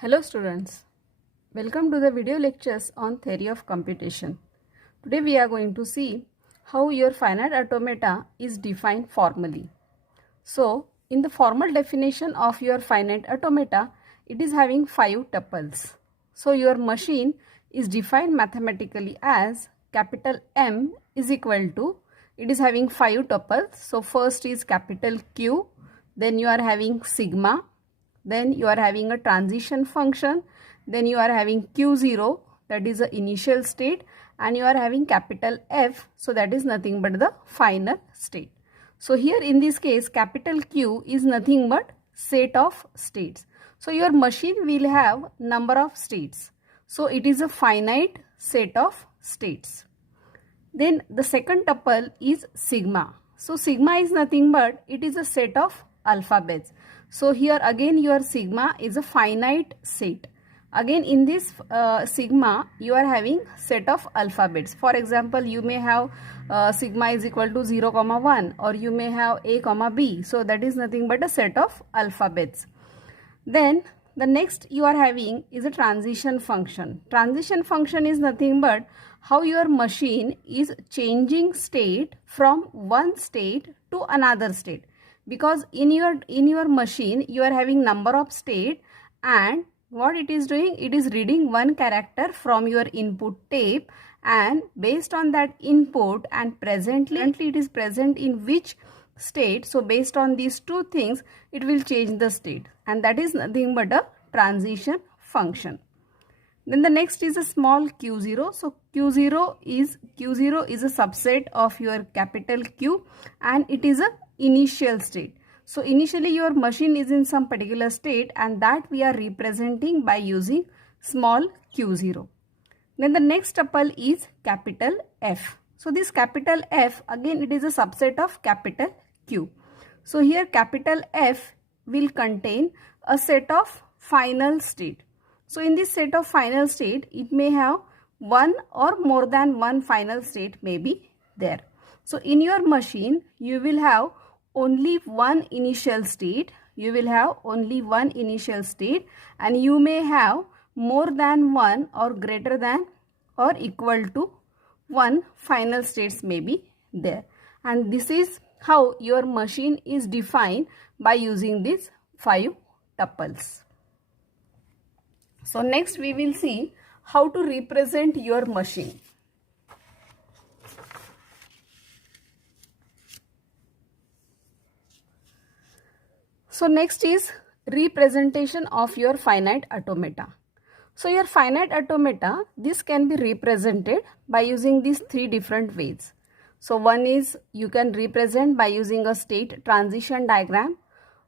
Hello students, welcome to the video lectures on theory of computation. Today we are going to see how your finite automata is defined formally. So in the formal definition of your finite automata, it is having 5 tuples. So your machine is defined mathematically as capital M is equal to, it is having 5 tuples. So first is capital Q, then you are having sigma, then you are having a transition function, then you are having Q0, that is the initial state, and you are having capital F, so that is nothing but the final state. So here in this case capital Q is nothing but set of states. So your machine will have number of states. So it is a finite set of states. Then the second tuple is sigma. So sigma is nothing but it is a set of alphabets. So here again your sigma is a finite set. Again in this sigma you are having set of alphabets. For example, you may have sigma is equal to 0, 1, or you may have a, b. So that is nothing but a set of alphabets. Then the next you are having is a transition function. Transition function is nothing but how your machine is changing state from one state to another state. Because in your machine you are having number of state, and what it is doing, it is reading one character from your input tape, and based on that input and presently it is present in which state. So based on these two things it will change the state, and that is nothing but a transition function. Then the next is a small q0. So q0 is a subset of your capital Q, and it is a initial state. So initially your machine is in some particular state, and that we are representing by using small q0. Then the next tuple is capital F. So this capital F, again it is a subset of capital Q. So here capital F will contain a set of final state. So in this set of final state, it may have one or more than one final state may be there. So in your machine you will have only one initial state, and you may have more than one or greater than or equal to one final states may be there. And this is how your machine is defined by using these 5 tuples. So next we will see how to represent your machine. So next is representation of your finite automata. So your finite automata, this can be represented by using these 3 different ways. So one is you can represent by using a state transition diagram,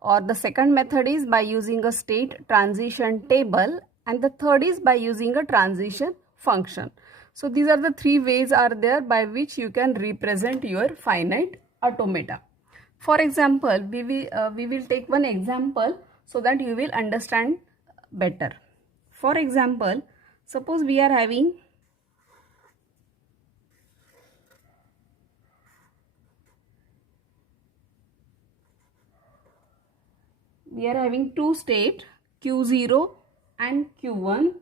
or the second method is by using a state transition table, and the third is by using a transition function. So these are the 3 ways are there by which you can represent your finite automata. For example, we will take one example so that you will understand better. For example, suppose we are having two state Q0 and Q1.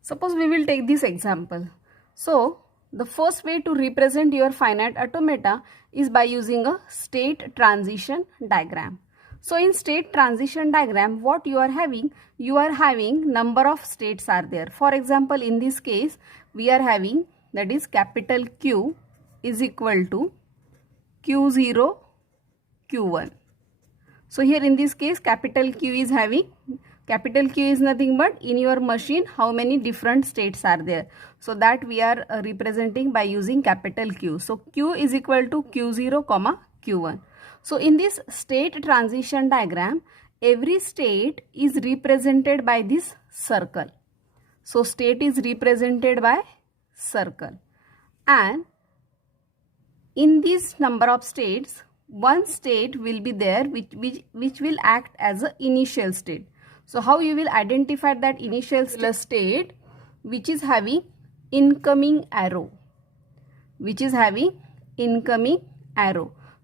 Suppose we will take this example. So the first way to represent your finite automata is by using a state transition diagram. So in state transition diagram, what you are having number of states are there. For example, in this case we are having, that is capital Q is equal to Q0 Q1. So here in this case capital Q is having, capital Q is nothing but in your machine how many different states are there. So that we are representing by using capital Q. So Q is equal to Q0, Q1. So in this state transition diagram, every state is represented by this circle. So state is represented by circle, and in this number of states one state will be there which will act as an initial state. So how you will identify that initial state which is having incoming arrow,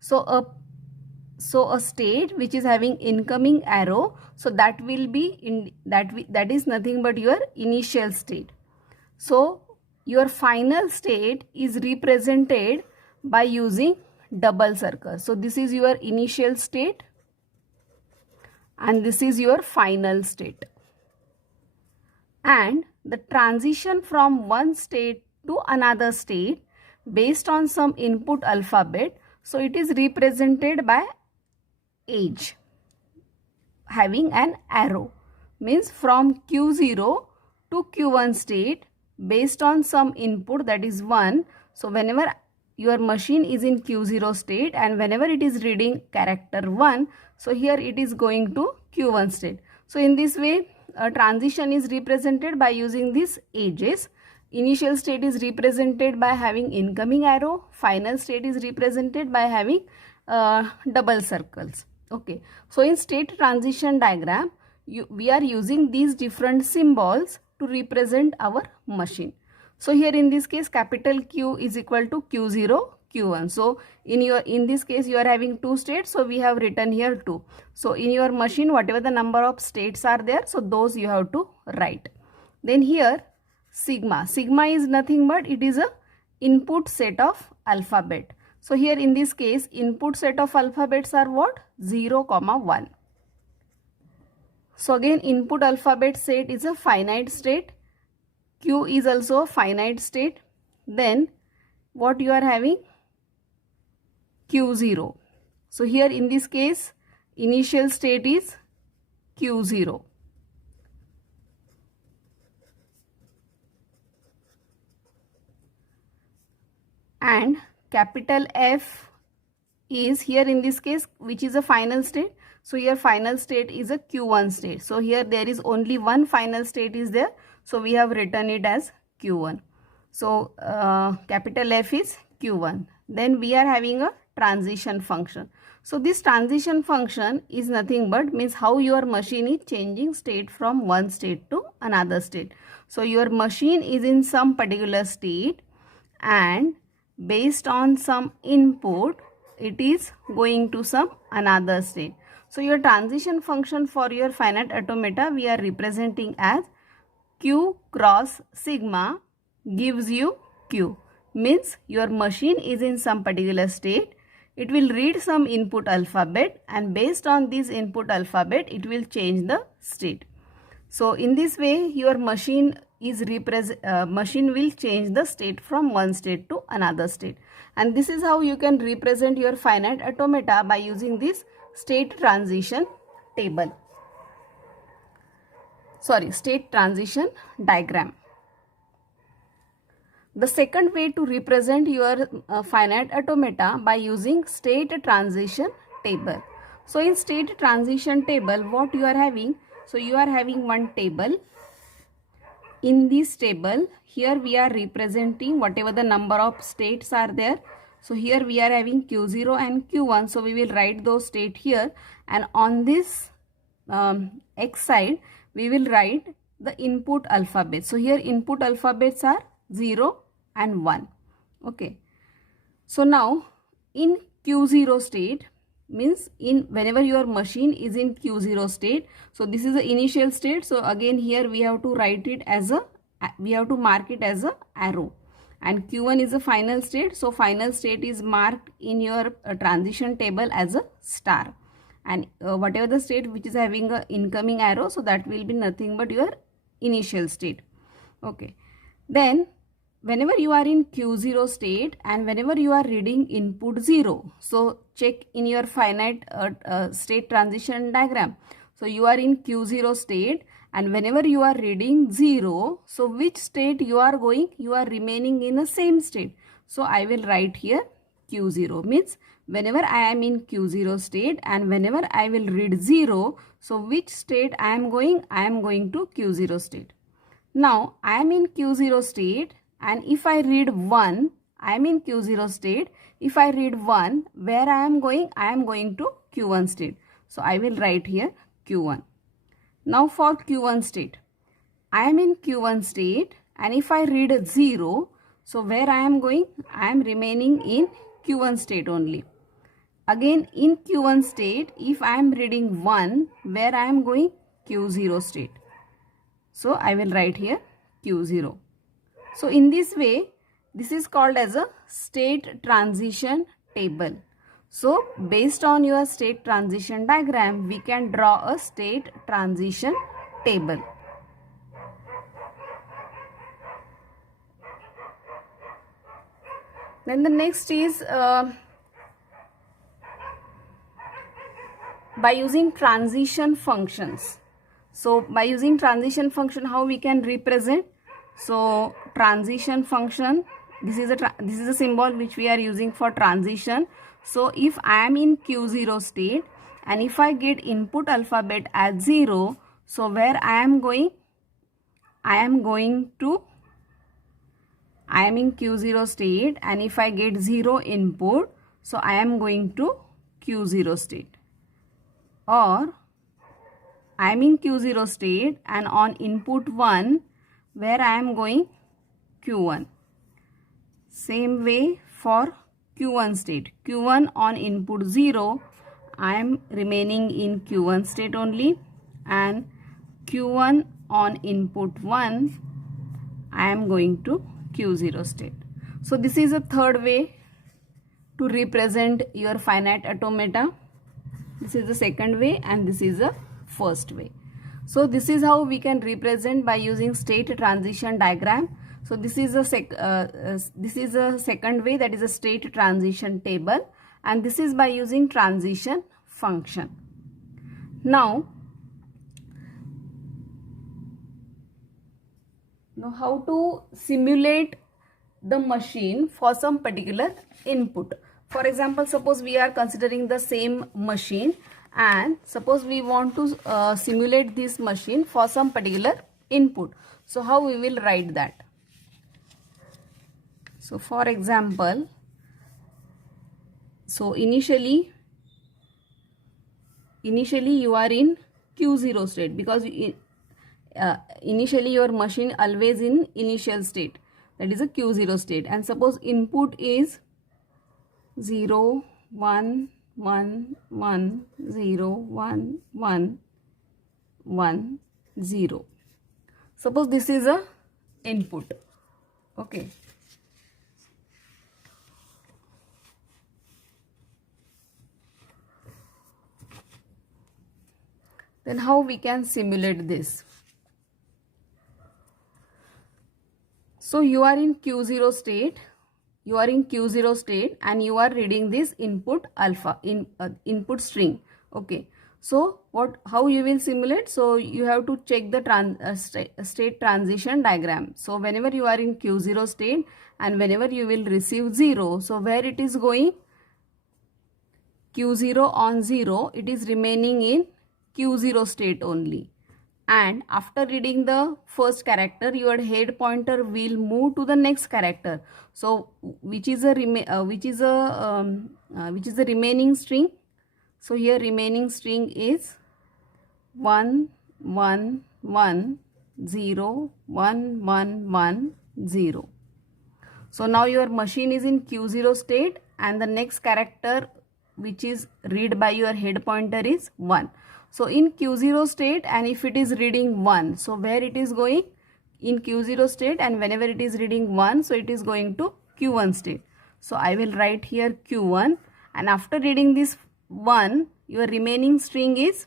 so a state which is having incoming arrow, so that will be that is nothing but your initial state. So your final state is represented by using double circle. So this is your initial state and this is your final state. And the transition from one state to another state based on some input alphabet, so it is represented by age having an arrow, means from Q0 to Q1 state based on some input, that is 1. So whenever your machine is in Q0 state and whenever it is reading character 1, so here it is going to Q1 state. So in this way a transition is represented by using these ages. Initial state is represented by having incoming arrow, final state is represented by having double circles. Okay, so in state transition diagram we are using these different symbols to represent our machine. So here in this case capital Q is equal to Q0 Q1. So in this case you are having two states, so we have written here 2. So in your machine whatever the number of states are there, so those you have to write. Then here sigma is nothing but it is a input set of alphabet. So here in this case input set of alphabets are what? 0, 1. So again input alphabet set is a finite state. Q is also a finite state. Then what you are having? Q0. So here in this case initial state is Q0. And capital F is here in this case which is a final state. So here final state is a Q1 state. So here there is only one final state is there. So we have written it as Q1. So capital F is Q1. Then we are having a transition function. So this transition function is nothing but means how your machine is changing state from one state to another state. So your machine is in some particular state and based on some input it is going to some another state. So your transition function for your finite automata we are representing as Q cross sigma gives you Q, means your machine is in some particular state, it will read some input alphabet and based on this input alphabet it will change the state. So in this way your machine will change the state from one state to another state, and this is how you can represent your finite automata by using this state transition diagram. The second way to represent your finite automata by using state transition table. So in state transition table what you are having? So you are having one table. In this table here we are representing whatever the number of states are there. So here we are having Q0 and Q1. So we will write those state here, and on this X side we will write the input alphabet. So here input alphabets are 0 and 1. Okay. So now in Q0 state means whenever your machine is in Q0 state, so this is the initial state. So again here we have to write it as we have to mark it as a arrow, and Q1 is a final state. So final state is marked in your transition table as a star, and whatever the state which is having a incoming arrow, so that will be nothing but your initial state. Okay. Then whenever you are in Q0 state and whenever you are reading input 0, so check in your finite state transition diagram. So you are in Q0 state and whenever you are reading 0, so which state you are going? You are remaining in the same state. So I will write here Q0, means whenever I am in Q0 state and whenever I will read 0, so which state I am going? I am going to Q0 state. Now I am in Q0 state, and if I read 1, I am in Q0 state. If I read 1, where I am going? I am going to Q1 state. So I will write here Q1. Now for Q1 state, I am in Q1 state, and if I read 0, so where I am going? I am remaining in Q1 state only. Again in Q1 state, if I am reading 1, where I am going? Q0 state. So I will write here Q0. So in this way, this is called as a state transition table. So based on your state transition diagram, we can draw a state transition table. Then the next is by using transition functions. So by using transition function, how we can represent? So transition function, this is a symbol which we are using for transition. So if I am in Q0 state and if I get input alphabet as 0, so where I am going? I am in Q0 state, and if I get 0 input, so I am going to Q0 state. Or I am in Q0 state and on input 1, where I am going? Q1. Same way for Q1 state. Q1 on input 0, I am remaining in Q1 state only, and Q1 on input 1, I am going to Q0 state. So this is a third way to represent your finite automata. This is the second way and this is the first way. So this is how we can represent by using state transition diagram. So this is a second way, that is a state transition table, and this is by using transition function. Now how to simulate the machine for some particular input. For example, suppose we are considering the same machine, and suppose we want to simulate this machine for some particular input. So how we will write that? So for example, so initially you are in Q0 state, because initially your machine always in initial state, that is a Q0 state, and suppose input is 0 1 1 1 0 1 1 1 0. Suppose this is a input. Okay. Then how we can simulate this? So you are in Q0 state. You are in Q0 state and you are reading this input alpha in input string. Okay. So how you will simulate? So you have to check the state transition diagram. So whenever you are in Q0 state and whenever you will receive 0, so where it is going? Q0 on 0, it is remaining in Q0 state only. And after reading the first character, your head pointer will move to the next character. So which is the remaining string? So here remaining string is 1 1 1 0 1 1 1 0. So now your machine is in Q0 state and the next character which is read by your head pointer is 1. So in Q0 state, and if it is reading 1, so where it is going? In Q0 state, and whenever it is reading 1, so it is going to Q1 state. So I will write here Q1, and after reading this 1, your remaining string is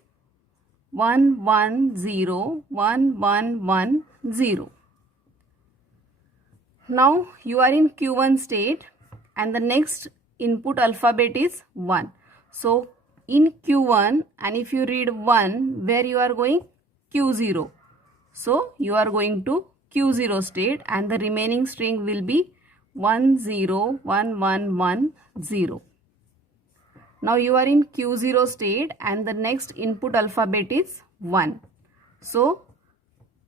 1 1 0 1 1 1 0. Now you are in Q1 state and the next input alphabet is 1. So in Q1, and if you read 1, where you are going? Q0. So you are going to Q0 state and the remaining string will be 1 0 1 1 1 0. Now you are in Q0 state and the next input alphabet is 1. So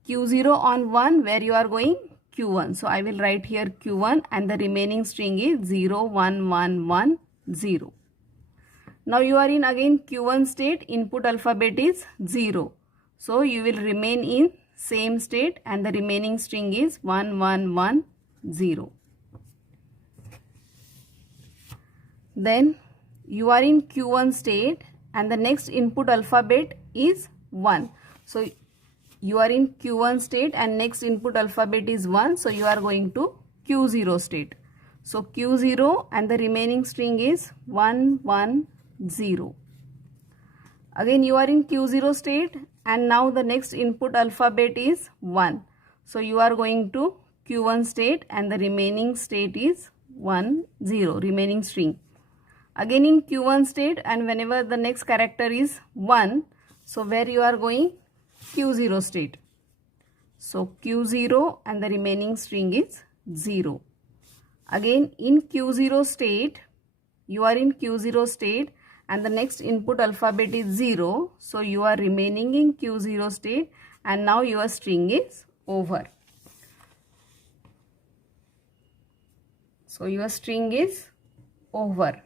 Q0 on 1, where you are going? Q1. So I will write here Q1 and the remaining string is 0, 1, 1, 1, 0. Now you are in again Q1 state, input alphabet is 0. So you will remain in same state and the remaining string is 1, 1, 1, 0. Then you are in Q1 state and the next input alphabet is 1. So you are in Q1 state and next input alphabet is 1. So you are going to Q0 state. So Q0 and the remaining string is 1, 1, 0. Again you are in Q0 state and now the next input alphabet is 1. So you are going to Q1 state and the remaining state is 1, 0, remaining string. Again in Q1 state and whenever the next character is 1, so where you are going? Q0 state. So Q0 and the remaining string is 0. Again in Q0 state, you are in Q0 state and the next input alphabet is 0. So you are remaining in Q0 state and now your string is over. So your string is over.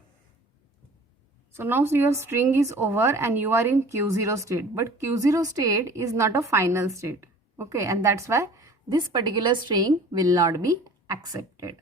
So now your string is over and you are in Q0 state. But Q0 state is not a final state. Okay, and that's why this particular string will not be accepted.